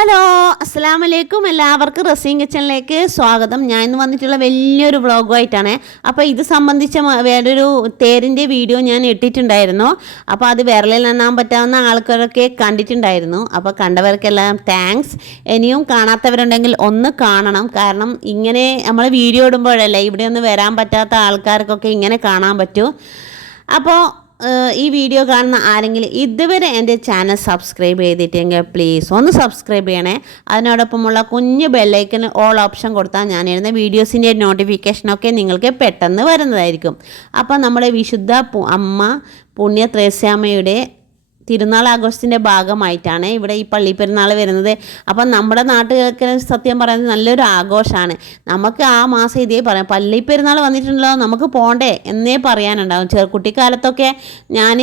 Hello, അസ്സലാമു അലൈക്കും. എല്ലാവർക്കും റസീൻ കിച്ചണിലേക്ക് സ്വാഗതം. ഞാൻ ഇന്ന് വന്നിട്ടുള്ള വലിയൊരു വ്ളോഗുമായിട്ടാണ്. അപ്പോൾ ഇത് സംബന്ധിച്ച വേറൊരു തേരിൻ്റെ വീഡിയോ ഞാൻ ഇട്ടിട്ടുണ്ടായിരുന്നു. അപ്പോൾ അത് വിരലിൽ എണ്ണാൻ പറ്റാവുന്ന ആൾക്കാരൊക്കെ കണ്ടിട്ടുണ്ടായിരുന്നു. അപ്പോൾ കണ്ടവർക്കെല്ലാം താങ്ക്സ്. ഇനിയും കാണാത്തവരുണ്ടെങ്കിൽ ഒന്ന് കാണണം. കാരണം ഇങ്ങനെ നമ്മൾ വീഡിയോ ഇടുമ്പോഴല്ലേ ഇവിടെ ഒന്ന് വരാൻ പറ്റാത്ത ആൾക്കാർക്കൊക്കെ ഇങ്ങനെ കാണാൻ പറ്റൂ. അപ്പോൾ ഈ വീഡിയോ കാണുന്ന ആരെങ്കിലും ഇതുവരെ എൻ്റെ ചാനൽ സബ്സ്ക്രൈബ് ചെയ്തിട്ടെങ്കിൽ പ്ലീസ് ഒന്ന് സബ്സ്ക്രൈബ് ചെയ്യണേ. അതിനോടൊപ്പമുള്ള കുഞ്ഞ് ബെല്ലൈക്കൻ ഓൾ ഓപ്ഷൻ കൊടുത്താൽ ഞാൻ ഇടുന്ന വീഡിയോസിൻ്റെ നോട്ടിഫിക്കേഷനൊക്കെ നിങ്ങൾക്ക് പെട്ടെന്ന് വരുന്നതായിരിക്കും. അപ്പോൾ നമ്മുടെ വിശുദ്ധ അമ്മ പുണ്യ ത്രേസ്യാമ്മയുടെ തിരുനാൾ ആഘോഷത്തിൻ്റെ ഭാഗമായിട്ടാണ് ഇവിടെ ഈ പള്ളിപ്പെരുന്നാൾ വരുന്നത്. അപ്പം നമ്മുടെ നാട്ടുകാർക്ക് സത്യം പറയുന്നത് നല്ലൊരു ആഘോഷമാണ്. നമുക്ക് ആ മാസം ഇതേ പറയാം, പള്ളിപ്പെരുന്നാൾ വന്നിട്ടുണ്ടല്ലോ നമുക്ക് പോകണ്ടേ എന്നേ പറയാനുണ്ടാകും. കുട്ടിക്കാലത്തൊക്കെ ഞാൻ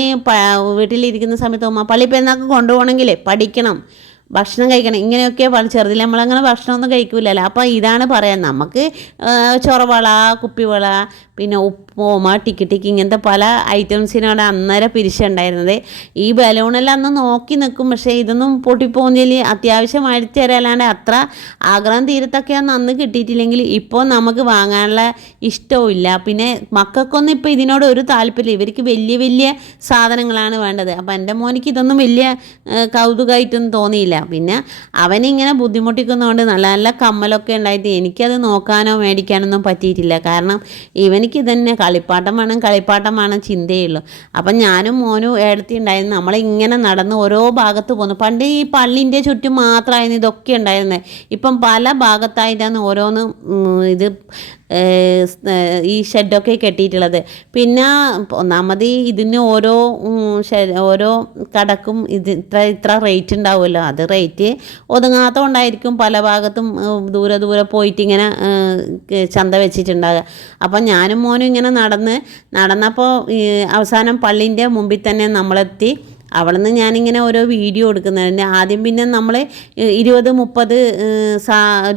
വീട്ടിലിരിക്കുന്ന സമയത്ത് പള്ളിപ്പെരുന്നാൾക്ക് കൊണ്ടുപോകണമെങ്കിൽ പഠിക്കണം, ഭക്ഷണം കഴിക്കണം, ഇങ്ങനെയൊക്കെ ചെറുതിൽ നമ്മളങ്ങനെ ഭക്ഷണമൊന്നും കഴിക്കില്ലല്ലോ. അപ്പോൾ ഇതാണ് പറയാൻ, നമുക്ക് ചൊറവള, കുപ്പിവള, പിന്നെ ഉപ്പുമ, ടിക്കി ഇങ്ങനത്തെ പല ഐറ്റംസിനോട് അന്നേരം പിരിച്ചുണ്ടായിരുന്നത്. ഈ ബലൂണെല്ലാം അന്ന് നോക്കി നിൽക്കും, പക്ഷേ ഇതൊന്നും പൊട്ടിപ്പോന്നിൽ അത്യാവശ്യം അടിച്ചു തരാല്ലാണ്ട് അത്ര ആഗ്രഹം തീരത്തൊക്കെയൊന്നും അന്ന് കിട്ടിയിട്ടില്ലെങ്കിൽ ഇപ്പോൾ നമുക്ക് വാങ്ങാനുള്ള ഇഷ്ടവും ഇല്ല. പിന്നെ മക്കൾക്കൊന്നും ഇപ്പോൾ ഇതിനോട് ഒരു താല്പര്യമില്ല. ഇവർക്ക് വലിയ വലിയ സാധനങ്ങളാണ് വേണ്ടത്. അപ്പോൾ എൻ്റെ മോനിക്ക് ഇതൊന്നും വലിയ കൗതുകമായിട്ടൊന്നും തോന്നിയില്ല. പിന്നെ അവനിങ്ങനെ ബുദ്ധിമുട്ടിക്കുന്നതുകൊണ്ട് നല്ല നല്ല കമ്മലൊക്കെ ഉണ്ടായിട്ട് എനിക്കത് നോക്കാനോ മേടിക്കാനൊന്നും പറ്റിയിട്ടില്ല. കാരണം ഇവനിക്ക് തന്നെ കളിപ്പാട്ടം വേണം ചിന്തയുള്ളൂ. അപ്പം ഞാനും മോനും ഏടത്തി ഉണ്ടായിരുന്നു. നമ്മളിങ്ങനെ നടന്ന് ഓരോ ഭാഗത്ത് പോന്നു. പണ്ട് ഈ പള്ളിൻ്റെ ചുറ്റും മാത്രമായിരുന്നു ഇതൊക്കെ ഉണ്ടായിരുന്നത്. ഇപ്പം പല ഭാഗത്തായിട്ടാണ് ഓരോന്ന് ഇത് ഈ ഷെഡൊക്കെ കെട്ടിയിട്ടുള്ളത്. പിന്നെ ഒന്നാമത് ഇതിന് ഓരോ കടക്കും ഇത്ര റേറ്റ് ഉണ്ടാവുമല്ലോ. അത് റേറ്റ് ഒതുങ്ങാത്ത കൊണ്ടായിരിക്കും പല ഭാഗത്തും ദൂരെ പോയിട്ട് ഇങ്ങനെ ചന്ത വെച്ചിട്ടുണ്ടാകുക. അപ്പം ഞാനും മോനും ഇങ്ങനെ നടന്നപ്പോൾ അവസാനം പള്ളീൻ്റെ മുമ്പിൽ തന്നെ നമ്മളെത്തി. അവിടെ നിന്ന് ഞാനിങ്ങനെ ഓരോ വീഡിയോ എടുക്കുന്നതിൻ്റെ ആദ്യം പിന്നെ നമ്മൾ 20-30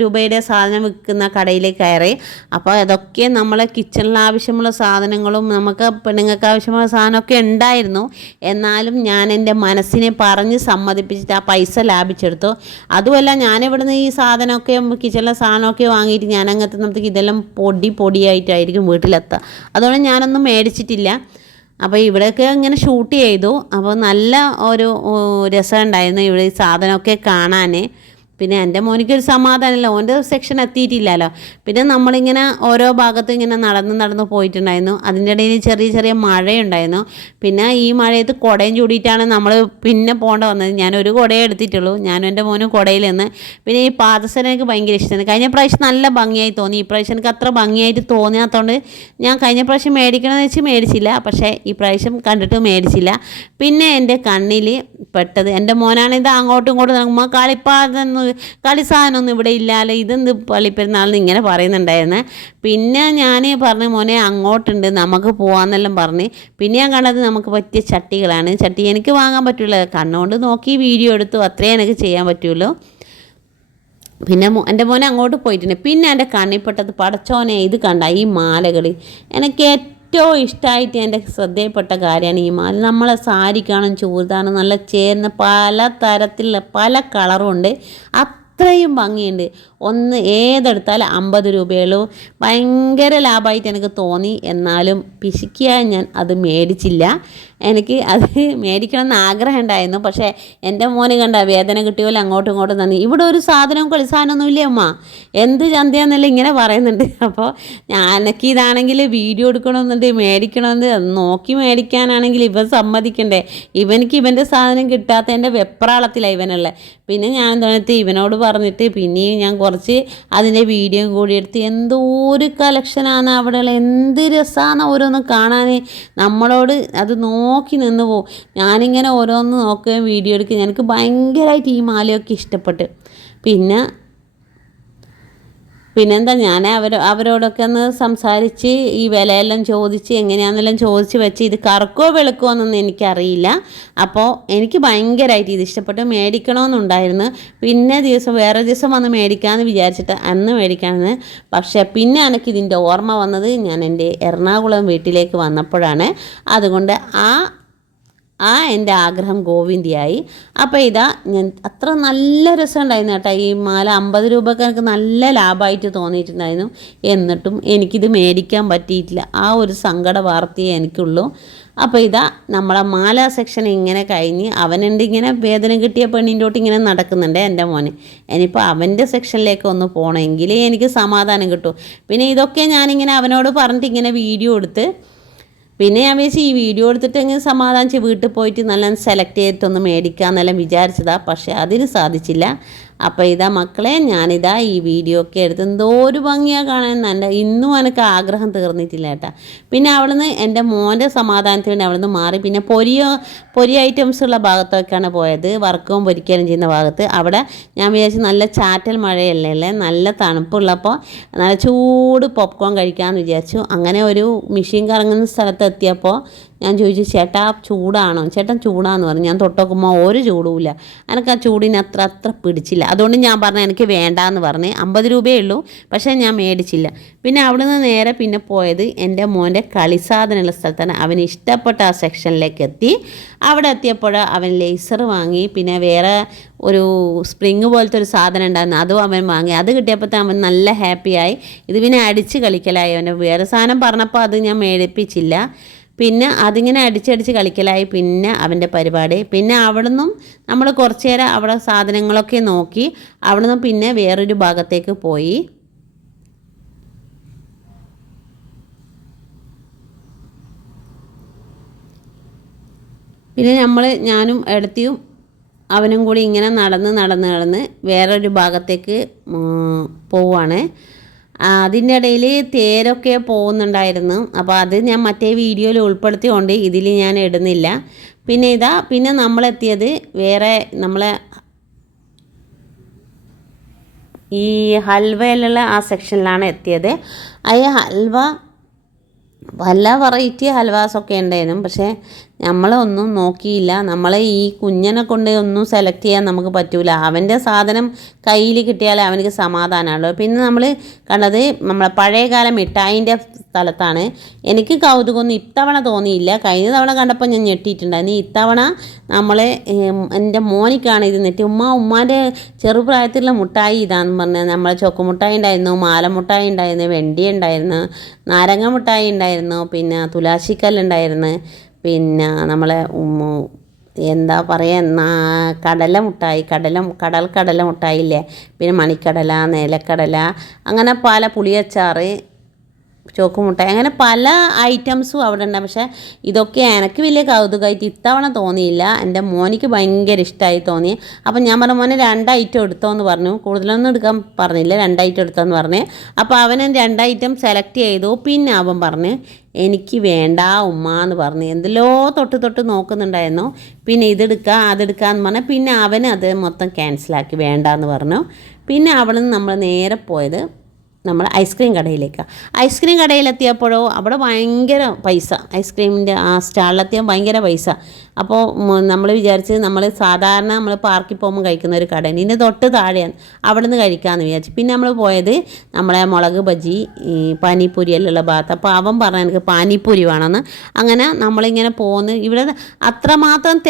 രൂപയുടെ സാധനം വിൽക്കുന്ന കടയിലേക്ക് കയറി. അപ്പോൾ അതൊക്കെ നമ്മളെ കിച്ചണിൽ ആവശ്യമുള്ള സാധനങ്ങളും നമുക്ക് പെണ്ണുങ്ങൾക്ക് ആവശ്യമുള്ള സാധനമൊക്കെ ഉണ്ടായിരുന്നു. എന്നാലും ഞാൻ എൻ്റെ മനസ്സിനെ പറഞ്ഞ് സമ്മതിപ്പിച്ചിട്ട് ആ പൈസ ലാഭിച്ചെടുത്തു. അതുമല്ല ഞാനിവിടുന്ന് ഈ സാധനമൊക്കെ കിച്ചണിലെ സാധനമൊക്കെ വാങ്ങിയിട്ട് ഞാനങ്ങനത്തെ നമുക്ക് ഇതെല്ലാം പൊടിയായിട്ടായിരിക്കും വീട്ടിലെത്തുക. അതുകൊണ്ട് ഞാനൊന്നും മേടിച്ചിട്ടില്ല. അപ്പോൾ ഇവിടെയൊക്കെ ഇങ്ങനെ ഷൂട്ട് ചെയ്തു. അപ്പോൾ നല്ല ഒരു രസമുണ്ടായിരുന്നു ഇവിടെ ഈ സാധനമൊക്കെ കാണാൻ. പിന്നെ എൻ്റെ മോനിക്കൊരു സമാധാനമല്ല, ഓൻ്റെ സെക്ഷൻ എത്തിയിട്ടില്ലല്ലോ. പിന്നെ നമ്മളിങ്ങനെ ഓരോ ഭാഗത്തും ഇങ്ങനെ നടന്ന് പോയിട്ടുണ്ടായിരുന്നു. അതിൻ്റെ ഇടയിൽ ചെറിയ മഴയുണ്ടായിരുന്നു. പിന്നെ ഈ മഴയത്ത് കുടയും ചൂടിയിട്ടാണ് നമ്മൾ പിന്നെ പോകേണ്ട വന്നത്. ഞാനൊരു കുടയേ എടുത്തിട്ടുള്ളൂ, ഞാനും എൻ്റെ മോനും കുടയിൽ നിന്ന്. പിന്നെ ഈ പാദസരം എനിക്ക് ഭയങ്കര ഇഷ്ടമാണ്. കഴിഞ്ഞ പ്രാവശ്യം നല്ല ഭംഗിയായി തോന്നി. ഈ പ്രാവശ്യം എനിക്ക് അത്ര ഭംഗിയായിട്ട് തോന്നിയാത്തതുകൊണ്ട് ഞാൻ കഴിഞ്ഞ പ്രാവശ്യം മേടിക്കണമെന്ന് വെച്ച് മേടിച്ചില്ല. പക്ഷേ ഈ പ്രാവശ്യം കണ്ടിട്ട് മേടിച്ചില്ല. പിന്നെ എൻ്റെ കണ്ണിൽ പെട്ടത്, എൻ്റെ മോനാണിത് അങ്ങോട്ടും ഇങ്ങോട്ടും നോക്കുമ്പോൾ കളി സാധനമൊന്നും ഇവിടെ ഇല്ലല്ലോ, ഇതെന്ത് പള്ളിപ്പെരുന്നാളിന് ഇങ്ങനെ പറയുന്നുണ്ടായിരുന്നു. പിന്നെ ഞാൻ പറഞ്ഞു, മോനെ അങ്ങോട്ടുണ്ട് നമുക്ക് പോകാമെന്നെല്ലാം പറഞ്ഞ്. പിന്നെ ഞാൻ കണ്ടത് നമുക്ക് പറ്റിയ ചട്ടികളാണ്. ചട്ടി എനിക്ക് വാങ്ങാൻ പറ്റില്ല, കണ്ണുകൊണ്ട് നോക്കി വീഡിയോ എടുത്തു, അത്രേ എനിക്ക് ചെയ്യാൻ പറ്റുള്ളൂ. പിന്നെ എൻ്റെ മോനെ അങ്ങോട്ട് പോയിട്ടുണ്ട്. പിന്നെ എൻ്റെ കണ്ണിൽപ്പെട്ടത്, പടച്ചോനെ ഇത് കണ്ട ഈ മാലകൾ എനിക്ക് ഏറ്റവും ഇഷ്ടമായിട്ട് എൻ്റെ ശ്രദ്ധയിൽപ്പെട്ട കാര്യമാണ് ഈ മാല. നമ്മളെ സാരിക്കാണും ചൂരിദാറും നല്ല ചേർന്ന് പല തരത്തിലുള്ള പല കളറുണ്ട്, അത്രയും ഭംഗിയുണ്ട്. ഒന്ന് ഏതെടുത്താലും 50 രൂപയുള്ളൂ. ഭയങ്കര ലാഭമായിട്ട് എനിക്ക് തോന്നി. എന്നാലും പിശുക്കിയാൽ ഞാൻ അത് മേടിച്ചില്ല. എനിക്ക് അത് മേടിക്കണമെന്ന് ആഗ്രഹം ഉണ്ടായിരുന്നു. പക്ഷേ എൻ്റെ മോന് കണ്ട വേദന കിട്ടിയപോലെ അങ്ങോട്ടും ഇങ്ങോട്ടും തന്നെ. ഇവിടെ ഒരു സാധനവും കളി സാധനമൊന്നും ഇല്ലേ അമ്മ, എന്ത് ചന്തയാന്നല്ല ഇങ്ങനെ പറയുന്നുണ്ട്. അപ്പോൾ ഞാനൊക്കെ ഇതാണെങ്കിൽ വീഡിയോ എടുക്കണമെന്നുണ്ട്, മേടിക്കണമെന്ന് നോക്കി മേടിക്കാനാണെങ്കിൽ ഇവൻ സമ്മതിക്കണ്ടേ. ഇവനിക്ക് ഇവൻ്റെ സാധനം കിട്ടാത്തതിൻ്റെ വെപ്രാളത്തിലാണ് ഇവനുള്ളത്. പിന്നെ ഞാൻ തോന്നിട്ട് ഇവനോട് പറഞ്ഞിട്ട് പിന്നെയും ഞാൻ കുറച്ച് അതിൻ്റെ വീഡിയോ കൂടി എടുത്ത്. എന്തോ ഒരു കളക്ഷനാണ് അവിടെയുള്ള, എന്ത് രസമാണ് ഓരോന്ന് കാണാൻ. നമ്മളോട് അത് നോക്കി നിന്ന് പോവും. ഞാനിങ്ങനെ ഓരോന്ന് നോക്കുകയും വീഡിയോ എടുക്കുകയും. എനിക്ക് ഭയങ്കരമായിട്ട് ഈ മാലയൊക്കെ ഇഷ്ടപ്പെട്ട്. പിന്നെന്താ ഞാൻ അവരോടൊക്കെ ഒന്ന് സംസാരിച്ച് ഈ വിലയെല്ലാം ചോദിച്ച് എങ്ങനെയാണെന്നെല്ലാം ചോദിച്ച് വെച്ച്. ഇത് കറക്കോ വെളുക്കോ എന്നൊന്നും എനിക്കറിയില്ല. അപ്പോൾ എനിക്ക് ഭയങ്കരമായിട്ട് ഇത് ഇഷ്ടപ്പെട്ട് മേടിക്കണമെന്നുണ്ടായിരുന്നു. പിന്നെ വേറെ ദിവസം വന്ന് മേടിക്കാമെന്ന് വിചാരിച്ചിട്ട് അന്ന് മേടിക്കാമെന്ന്. പക്ഷേ പിന്നെ എനിക്കിതിൻ്റെ ഓർമ്മ വന്നത് ഞാൻ എൻ്റെ എറണാകുളം വീട്ടിലേക്ക് വന്നപ്പോഴാണ്. അതുകൊണ്ട് എൻ്റെ ആഗ്രഹം ഗോവിന്ദിയായി. അപ്പോൾ ഇതാ ഞാൻ അത്ര നല്ല രസമുണ്ടായിരുന്നു കേട്ടോ. ഈ മാല 50 രൂപയ്ക്ക് എനിക്ക് നല്ല ലാഭമായിട്ട് തോന്നിയിട്ടുണ്ടായിരുന്നു. എന്നിട്ടും എനിക്കിത് മേടിക്കാൻ പറ്റിയിട്ടില്ല. ആ ഒരു സങ്കട വാർത്തയേ എനിക്കുള്ളൂ. അപ്പോൾ ഇതാ നമ്മളെ മാല സെക്ഷൻ ഇങ്ങനെ കഴിഞ്ഞ് അവനുണ്ട് ഇങ്ങനെ വേദന കിട്ടിയ പെണ്ണിൻ്റോട്ട് ഇങ്ങനെ നടക്കുന്നുണ്ട് എൻ്റെ മോന്. ഇനിയിപ്പോൾ അവൻ്റെ സെക്ഷനിലേക്ക് ഒന്ന് പോകണമെങ്കിൽ എനിക്ക് സമാധാനം കിട്ടും. പിന്നെ ഇതൊക്കെ ഞാനിങ്ങനെ അവനോട് പറഞ്ഞിട്ട് ഇങ്ങനെ വീഡിയോ എടുത്ത് പിന്നെ ഞാൻ വിചാരിച്ചു ഈ വീഡിയോ എടുത്തിട്ട് എങ്ങനെ സമാധാനിച്ച് വീട്ടിൽ പോയിട്ട് നല്ല സെലക്ട് ചെയ്തിട്ടൊന്ന് മേടിക്കാമെന്നെല്ലാം വിചാരിച്ചതാണ്. പക്ഷേ അതിന് സാധിച്ചില്ല. അപ്പോൾ ഇതാ മക്കളെ, ഞാനിതാ ഈ വീഡിയോ ഒക്കെ എടുത്ത് എന്തോ ഒരു ഭംഗിയാണ് കാണാൻ. എൻ്റെ ഇന്നും എനിക്ക് ആഗ്രഹം തീർന്നിട്ടില്ല കേട്ടോ. പിന്നെ അവിടുന്ന് എൻ്റെ മോൻ്റെ സമാധാനത്തിന് വേണ്ടി അവിടുന്ന് മാറി പിന്നെ പൊരി ഐറ്റംസ് ഉള്ള ഭാഗത്തൊക്കെയാണ് പോയത്. വറുക്കവും പൊരിക്കലും ചെയ്യുന്ന ഭാഗത്ത്. അവിടെ ഞാൻ വിചാരിച്ചു നല്ല ചാറ്റൽ മഴയല്ലേ, നല്ല തണുപ്പുള്ളപ്പോൾ നല്ല ചൂട് പോപ്കോൺ കഴിക്കാമെന്ന് വിചാരിച്ചു. അങ്ങനെ ഒരു മെഷീൻ കറങ്ങുന്ന സ്ഥലത്ത് എത്തിയപ്പോൾ ഞാൻ ചോദിച്ചു, ചേട്ടാ ചൂടാണോ? ചേട്ടൻ ചൂടാന്ന് പറഞ്ഞു. ഞാൻ തൊട്ടോക്കുമ്പോൾ ഒരു ചൂടുമില്ല. എനിക്ക് ആ ചൂടിന് അത്ര പിടിച്ചില്ല. അതുകൊണ്ട് ഞാൻ പറഞ്ഞു എനിക്ക് വേണ്ടാന്ന് പറഞ്ഞ്. 50 രൂപയേ ഉള്ളൂ, പക്ഷേ ഞാൻ മേടിച്ചില്ല. പിന്നെ അവിടെ നിന്ന് നേരെ പിന്നെ പോയത് എൻ്റെ മോൻ്റെ കളിസാധനമുള്ള സ്ഥലത്താണ്. അവന് ഇഷ്ടപ്പെട്ട ആ സെക്ഷനിലേക്ക് എത്തി. അവിടെ എത്തിയപ്പോൾ അവൻ ലേസർ വാങ്ങി. പിന്നെ വേറെ ഒരു സ്പ്രിങ് പോലത്തെ ഒരു സാധനം ഉണ്ടായിരുന്നു, അതും അവൻ വാങ്ങി. അത് കിട്ടിയപ്പോൾ അവൻ നല്ല ഹാപ്പിയായി. ഇത് പിന്നെ അടിച്ച് കളിക്കലായി. അവൻ്റെ വേറെ സാധനം പറഞ്ഞപ്പോൾ അത് ഞാൻ മേടിപ്പിച്ചില്ല. പിന്നെ അതിങ്ങനെ അടിച്ചടിച്ച് കളിക്കലായി പിന്നെ അവൻ്റെ പരിപാടി. പിന്നെ അവിടെ നിന്നും നമ്മൾ കുറച്ച് നേരം അവിടെ സാധനങ്ങളൊക്കെ നോക്കി. അവിടെ നിന്നും പിന്നെ വേറൊരു ഭാഗത്തേക്ക് പോയി. പിന്നെ ഞാനും എടുത്തിയും അവനും കൂടി ഇങ്ങനെ നടന്ന് വേറൊരു ഭാഗത്തേക്ക് പോവുകയാണ്. അതിൻ്റെ ഇടയിൽ തേരൊക്കെ പോകുന്നുണ്ടായിരുന്നു. അപ്പോൾ അത് ഞാൻ മറ്റേ വീഡിയോയിൽ ഉൾപ്പെടുത്തിയോണ്ട് ഇതിൽ ഞാൻ ഇടുന്നില്ല. പിന്നെ നമ്മളെത്തിയത് വേറെ നമ്മളെ ഈ ഹൽവയിലുള്ള ആ സെക്ഷനിലാണ് എത്തിയത്. ഈ ഹൽവ പല വെറൈറ്റി ഹൽവാസൊക്കെ ഉണ്ടായിരുന്നു. പക്ഷേ നമ്മളൊന്നും നോക്കിയില്ല. ഈ കുഞ്ഞനെ കൊണ്ട് ഒന്നും സെലക്ട് ചെയ്യാൻ നമുക്ക് പറ്റൂല. അവൻ്റെ സാധനം കയ്യിൽ കിട്ടിയാലേ അവനക്ക് സമാധാനമുള്ളൂ. പിന്നെ നമ്മൾ കണ്ടത് നമ്മളെ പഴയകാല മിഠായിൻ്റെ സ്ഥലത്താണ്. എനിക്ക് കൗതുകമൊന്നും ഇത്തവണ തോന്നിയില്ല. കഴിഞ്ഞ തവണ കണ്ടപ്പോൾ ഞാൻ ഞെട്ടിയിട്ടുണ്ടായിരുന്നു. ഇത്തവണ എൻ്റെ മോനിക്കാണ് ഇത് നെറ്റി. ഉമ്മാൻ്റെ ചെറുപ്രായത്തിലുള്ള മുട്ടായി ഇതാണെന്ന് പറഞ്ഞാൽ നമ്മളെ ചൊക്കുമുട്ടായി ഉണ്ടായിരുന്നു, മാലമുട്ടായി ഉണ്ടായിരുന്നു, വെണ്ടി ഉണ്ടായിരുന്നു, നാരങ്ങ മുട്ടായി ഉണ്ടായിരുന്നു, പിന്നെ തുലാശിക്കല്ലുണ്ടായിരുന്നു, പിന്നെ നമ്മളെ എന്താ പറയുക കടല മുട്ടായി, കടല മുട്ടായില്ലേ, പിന്നെ മണിക്കടല, നിലക്കടല, അങ്ങനെ പല പുളിയച്ചാറ്, ചോക്കുമുട്ടായി, അങ്ങനെ പല ഐറ്റംസും അവിടെ ഉണ്ട്. പക്ഷേ ഇതൊക്കെ എനിക്ക് വലിയ കൗതുകമായിട്ട് ഇത്തവണ തോന്നിയില്ല. എൻ്റെ മോനിക്ക് ഭയങ്കര ഇഷ്ടമായി തോന്നി. അപ്പം ഞാൻ പറഞ്ഞു, മോനെ 2 ഐറ്റം എടുത്തോന്ന് പറഞ്ഞു. കൂടുതലൊന്നും എടുക്കാൻ പറഞ്ഞില്ല, 2 ഐറ്റം എടുത്തോന്ന് പറഞ്ഞ്. അപ്പോൾ അവൻ 2 ഐറ്റം സെലക്ട് ചെയ്തു. പിന്നെ അവൻ പറഞ്ഞ് എനിക്ക് വേണ്ട ഉമ്മ എന്ന് പറഞ്ഞ് എന്തെല്ലോ തൊട്ട് നോക്കുന്നുണ്ടായിരുന്നു. പിന്നെ അതെടുക്കാമെന്ന് പറഞ്ഞാൽ പിന്നെ അവൻ അത് മൊത്തം ക്യാൻസലാക്കി വേണ്ടാന്ന് പറഞ്ഞു. പിന്നെ അവിടെ നിന്ന് നമ്മൾ നേരെ പോയത് നമ്മൾ ഐസ്ക്രീം കടയിലേക്കാണ്. ഐസ്ക്രീം കടയിലെത്തിയപ്പോഴോ അവിടെ ഭയങ്കര പൈസ. ഐസ്ക്രീമിൻ്റെ ആ സ്റ്റാളിലെത്തിയാൽ ഭയങ്കര പൈസ. അപ്പോൾ നമ്മൾ വിചാരിച്ച് നമ്മൾ സാധാരണ നമ്മൾ പാർക്കിൽ പോകുമ്പോൾ കഴിക്കുന്ന ഒരു കട ഇതിൻ്റെ തൊട്ട് താഴെയാണ്, അവിടെ നിന്ന് കഴിക്കാമെന്ന് വിചാരിച്ചു. പിന്നെ നമ്മൾ പോയത് നമ്മളെ മുളക് ബജി, ഈ പാനിപ്പൂരി എല്ലാം ഭാഗത്ത്. അപ്പോൾ അവൻ പറഞ്ഞു എനിക്ക് പാനിപ്പൂരി വേണമെന്ന്. അങ്ങനെ നമ്മളിങ്ങനെ പോകുന്നു. ഇവിടെ അത്രമാത്രം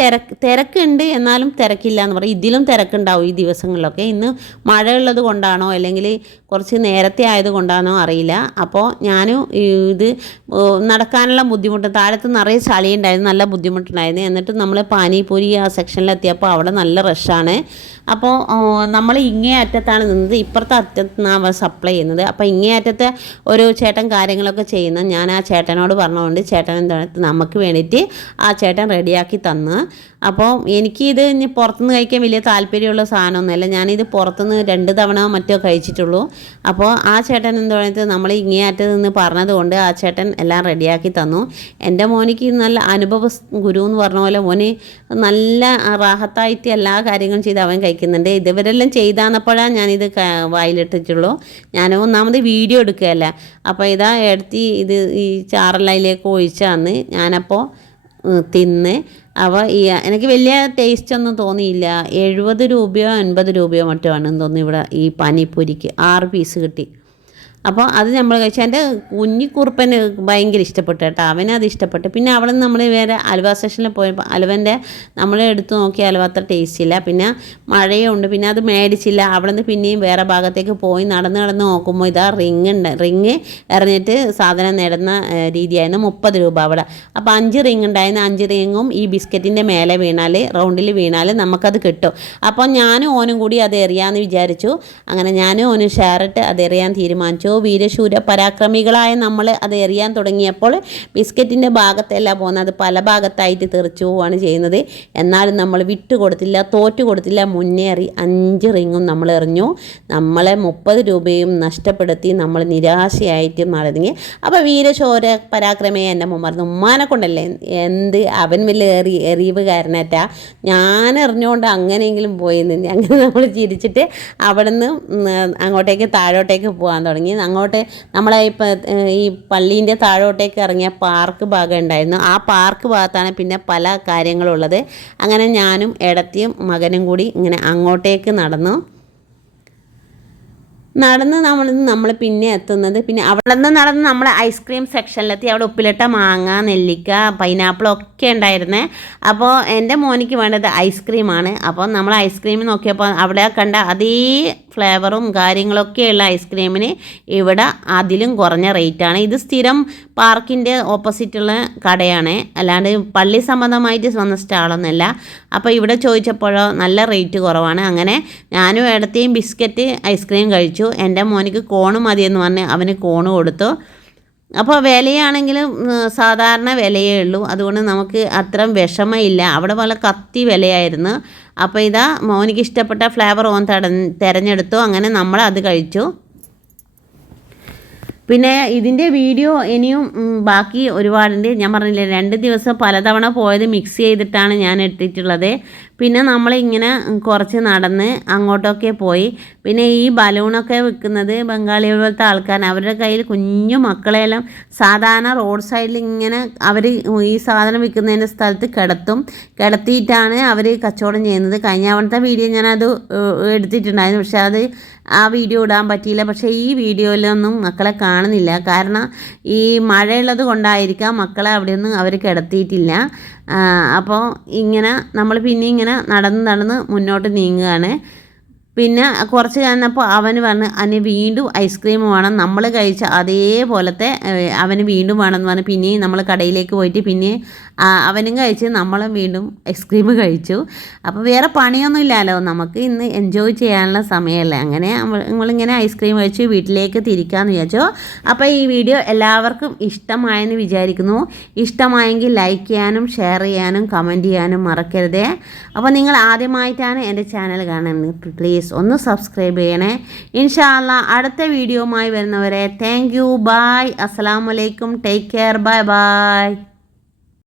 തിരക്കുണ്ട്, എന്നാലും തിരക്കില്ല എന്ന് പറയും. ഇതിലും തിരക്കുണ്ടാവും ഈ ദിവസങ്ങളിലൊക്കെ. ഇന്ന് മഴയുള്ളത് കൊണ്ടാണോ അല്ലെങ്കിൽ കുറച്ച് നേരത്തെ ആയതുകൊണ്ടാണോ അറിയില്ല. അപ്പോൾ ഞാനും ഇത് നടക്കാനുള്ള ബുദ്ധിമുട്ട്, താഴത്ത് നിറയെ ചളി ഉണ്ടായിരുന്നു, നല്ല ബുദ്ധിമുട്ടുണ്ടായിരുന്നു. എന്നിട്ട് നമ്മൾ പാനിപൂരി ആ സെക്ഷനിലെത്തിയപ്പോൾ അവിടെ നല്ല റഷാണ്. അപ്പോൾ നമ്മൾ ഇങ്ങേ അറ്റത്താണ് നിന്നത്, ഇപ്പുറത്തെ അറ്റത്താണ് അവർ സപ്ലൈ ചെയ്യുന്നത്. അപ്പോൾ ഇങ്ങേ അറ്റത്തെ ഒരു ചേട്ടൻ കാര്യങ്ങളൊക്കെ ചെയ്യുന്നത്. ഞാൻ ആ ചേട്ടനോട് പറഞ്ഞുകൊണ്ട് ചേട്ടൻ നമുക്ക് വേണ്ടിയിട്ട് ആ ചേട്ടൻ റെഡിയാക്കി തന്ന്. അപ്പോൾ എനിക്കിത് ഇനി പുറത്തുനിന്ന് കഴിക്കാൻ വലിയ താല്പര്യമുള്ള സാധനമൊന്നുമല്ല. ഞാനിത് പുറത്തുനിന്ന് 2 തവണ മറ്റോ കഴിച്ചിട്ടുള്ളൂ. അപ്പോൾ ആ ചേട്ടൻ എന്താ പറയുന്നത്, നമ്മൾ ഇങ്ങേ അറ്റത്ത് നിന്ന് പറഞ്ഞതുകൊണ്ട് ആ ചേട്ടൻ എല്ലാം റെഡിയാക്കി തന്നു. എൻ്റെ മോനിക്ക് നല്ല അനുഭവ ഗുരു എന്ന് പറഞ്ഞ പോലെ മോന് നല്ല റാഹത്തായിട്ട് എല്ലാ കാര്യങ്ങളും ചെയ്ത് അവൻ കഴിക്കുന്നുണ്ട്. ഇതുവരെല്ലാം ചെയ്താന്നപ്പോഴാണ് ഞാനിത് വായിലിട്ടിട്ടുള്ളൂ. ഞാൻ ഒന്നാമത് വീഡിയോ എടുക്കുകയല്ല. അപ്പോൾ ഇതാ എടുത്തി ഇത് ഈ ചാറലയിലേക്ക് ഒഴിച്ചാന്ന് ഞാനപ്പോൾ തിന്ന്. അപ്പോൾ എനിക്ക് വലിയ ടേസ്റ്റ് ഒന്നും തോന്നിയില്ല. 70 രൂപയോ 80 രൂപയോ മറ്റോ ആണെന്ന് തോന്നി ഇവിടെ ഈ പാനിപ്പൂരിക്ക് 6 പീസ് കിട്ടി. അപ്പോൾ അത് നമ്മൾ കഴിച്ചാൽ എൻ്റെ കുഞ്ഞിക്കുറുപ്പന് ഭയങ്കര ഇഷ്ടപ്പെട്ടു കേട്ടോ, അവനത് ഇഷ്ടപ്പെട്ടു. പിന്നെ അവിടെ നിന്ന് നമ്മൾ വേറെ അലുവ സ്റ്റേഷനിൽ പോയപ്പോൾ അലുവൻ്റെ നമ്മൾ എടുത്ത് നോക്കിയ അലുവ അത്ര ടേസ്റ്റ് ഇല്ല. പിന്നെ മഴയുണ്ട്, പിന്നെ അത് മേടിച്ചില്ല. അവിടെ നിന്ന് പിന്നെയും വേറെ ഭാഗത്തേക്ക് പോയി നടന്ന് നോക്കുമ്പോൾ ഇതാ റിങ് എറിഞ്ഞിട്ട് സാധനം നേടുന്ന രീതിയായിരുന്നു 30 രൂപ അവിടെ. അപ്പോൾ 5 റിങ് ഉണ്ടായിരുന്നു. 5 റിങ്ങും ഈ ബിസ്ക്കറ്റിൻ്റെ മേലെ വീണാൽ റൗണ്ടിൽ വീണാൽ നമുക്കത് കിട്ടും. അപ്പോൾ ഞാനും ഓനും കൂടി അത് എറിയാമെന്ന് വിചാരിച്ചു. അങ്ങനെ ഞാനും ഓനും ഷെയറിട്ട് അത് എറിയാൻ തീരുമാനിച്ചു. വീരശൂര പരാക്രമികളായ നമ്മൾ അത് എറിയാൻ തുടങ്ങിയപ്പോൾ ബിസ്ക്കറ്റിൻ്റെ ഭാഗത്തല്ല പോകുന്നത്, അത് പല ഭാഗത്തായിട്ട് തെറിച്ചു പോവുകയാണ് ചെയ്യുന്നത്. എന്നാലും നമ്മൾ വിട്ടുകൊടുത്തില്ല, തോറ്റു കൊടുത്തില്ല, മുന്നേറി 5 റിങ്ങും നമ്മൾ എറിഞ്ഞു. നമ്മളെ 30 രൂപയും നഷ്ടപ്പെടുത്തി നമ്മൾ നിരാശയായിട്ട് മടങ്ങി. അപ്പോൾ വീരശൂര പരാക്രമയെ എൻ്റെ മുമ്പ് പറഞ്ഞു, ഉമ്മാനെ കൊണ്ടല്ലേ എന്ത് അവൻ വലിയ എറിവുകാരനേറ്റാ, ഞാൻ എറിഞ്ഞുകൊണ്ട് അങ്ങനെയെങ്കിലും പോയിന്ന്. അങ്ങനെ നമ്മൾ ചിരിച്ചിട്ട് അവിടെ നിന്ന് അങ്ങോട്ടേക്ക് താഴോട്ടേക്ക് പോകാൻ തുടങ്ങി. അങ്ങോട്ട് നമ്മളെ ഈ പള്ളീൻ്റെ താഴോട്ടേക്ക് ഇറങ്ങിയ പാർക്ക് ഭാഗം ഉണ്ടായിരുന്നു. ആ പാർക്ക് ഭാഗത്താണ് പിന്നെ പല കാര്യങ്ങളുള്ളത്. അങ്ങനെ ഞാനും ഇടത്തിയും മകനും കൂടി ഇങ്ങനെ അങ്ങോട്ടേക്ക് നടന്നു നമ്മൾ പിന്നെ എത്തുന്നത്, പിന്നെ അവിടെ നിന്ന് നടന്ന് നമ്മൾ ഐസ്ക്രീം സെക്ഷനിലെത്തി. അവിടെ ഉപ്പിലിട്ട മാങ്ങ, നെല്ലിക്ക, പൈനാപ്പിൾ ഒക്കെ ഉണ്ടായിരുന്നേ. അപ്പോൾ എൻ്റെ മോനിക്ക് വേണ്ടത് ഐസ്ക്രീമാണ്. അപ്പോൾ നമ്മൾ ഐസ്ക്രീം നോക്കിയപ്പോൾ അവിടെ കണ്ട അതേ ഫ്ലേവറും കാര്യങ്ങളൊക്കെയുള്ള ഐസ്ക്രീമിന് ഇവിടെ അതിലും കുറഞ്ഞ റേറ്റാണ്. ഇത് സ്ഥിരം പാർക്കിൻ്റെ ഓപ്പോസിറ്റുള്ള കടയാണ്, അല്ലാണ്ട് പള്ളി സംബന്ധമായിട്ട് വന്ന സ്റ്റാളൊന്നുമല്ല. അപ്പോൾ ഇവിടെ ചോദിച്ചപ്പോഴോ നല്ല റേറ്റ് കുറവാണ്. അങ്ങനെ ഞാനും ഇടത്തെയും ബിസ്ക്കറ്റ് ഐസ്ക്രീം കഴിച്ചു. എൻ്റെ മോനിക്ക് കോണ് മതിയെന്ന് പറഞ്ഞ് അവന് കോണ് കൊടുത്തു. അപ്പോൾ വിലയാണെങ്കിലും സാധാരണ വിലയേ ഉള്ളൂ, അതുകൊണ്ട് നമുക്ക് അത്ര വിഷമമില്ല. അവിടെ പോലെ കത്തി വിലയായിരുന്നു. അപ്പോൾ ഇതാ മോനിക്ക് ഇഷ്ടപ്പെട്ട ഫ്ലേവർ ഓൻ തിരഞ്ഞെടുത്തു. അങ്ങനെ നമ്മൾ അത് കഴിച്ചു. പിന്നെ ഇതിൻ്റെ വീഡിയോ ഇനിയും ബാക്കി ഒരുപാടുണ്ട്. ഞാൻ പറഞ്ഞില്ലേ 2 ദിവസം പലതവണ പോയത് മിക്സ് ചെയ്തിട്ടാണ് ഞാൻ ഇട്ടിട്ടുള്ളത്. പിന്നെ നമ്മളിങ്ങനെ കുറച്ച് നടന്ന് അങ്ങോട്ടൊക്കെ പോയി. പിന്നെ ഈ ബലൂണൊക്കെ വിൽക്കുന്നത് ബംഗാളികൾ പോലത്തെ ആൾക്കാർ, അവരുടെ കയ്യിൽ കുഞ്ഞു മക്കളെല്ലാം സാധാരണ റോഡ് സൈഡിൽ ഇങ്ങനെ അവർ ഈ സാധനം വിൽക്കുന്നതിൻ്റെ സ്ഥലത്ത് കിടത്തിയിട്ടാണ് അവർ കച്ചവടം ചെയ്യുന്നത്. കഴിഞ്ഞ തവണത്തെ വീഡിയോ ഞാനത് എടുത്തിട്ടുണ്ടായിരുന്നു, പക്ഷേ അത് ആ വീഡിയോ ഇടാൻ പറ്റിയില്ല. പക്ഷേ ഈ വീഡിയോയിലൊന്നും മക്കളെ കാണുന്നില്ല, കാരണം ഈ മഴയുള്ളത് കൊണ്ടായിരിക്കാം മക്കളെ അവിടെയൊന്നും അവർ കിടത്തിയിട്ടില്ല. അപ്പോൾ ഇങ്ങനെ നമ്മൾ പിന്നെ ഇങ്ങനെ നടന്ന് മുന്നോട്ട് നീങ്ങുകയാണ്. പിന്നെ കുറച്ച് കഴിഞ്ഞപ്പോൾ അവന് പറഞ്ഞ് അതിന് വീണ്ടും ഐസ്ക്രീം വേണം, നമ്മൾ കഴിച്ച അതേപോലത്തെ അവന് വീണ്ടും വേണമെന്ന് പറഞ്ഞ് പിന്നെയും നമ്മൾ കടയിലേക്ക് പോയിട്ട് പിന്നെ അവനും കഴിച്ച് നമ്മളും വീണ്ടും ഐസ്ക്രീം കഴിച്ചു. അപ്പോൾ വേറെ പണിയൊന്നും ഇല്ലല്ലോ, നമുക്ക് ഇന്ന് എൻജോയ് ചെയ്യാനുള്ള സമയമല്ലേ. അങ്ങനെ നമ്മളിങ്ങനെ ഐസ്ക്രീം കഴിച്ച് വീട്ടിലേക്ക് തിരിക്കാമെന്ന് വിചാരിച്ചു. അപ്പോൾ ഈ വീഡിയോ എല്ലാവർക്കും ഇഷ്ടമായെന്ന് വിചാരിക്കുന്നു. ഇഷ്ടമായെങ്കിൽ ലൈക്ക് ചെയ്യാനും ഷെയർ ചെയ്യാനും കമൻറ്റ് ചെയ്യാനും മറക്കരുതേ. അപ്പോൾ നിങ്ങൾ ആദ്യമായിട്ടാണ് എൻ്റെ ചാനൽ കാണുന്നത്, പ്ലീസ് ഒന്ന് സബ്സ്ക്രൈബ് ചെയ്യണേ. ഇൻഷാ അല്ലാഹ് അടുത്ത വീഡിയോയുമായി വരുന്നവരെ താങ്ക് യു, ബൈ, അസ്സലാമു അലൈക്കും, ടേക്ക് കെയർ, ബൈ ബൈ.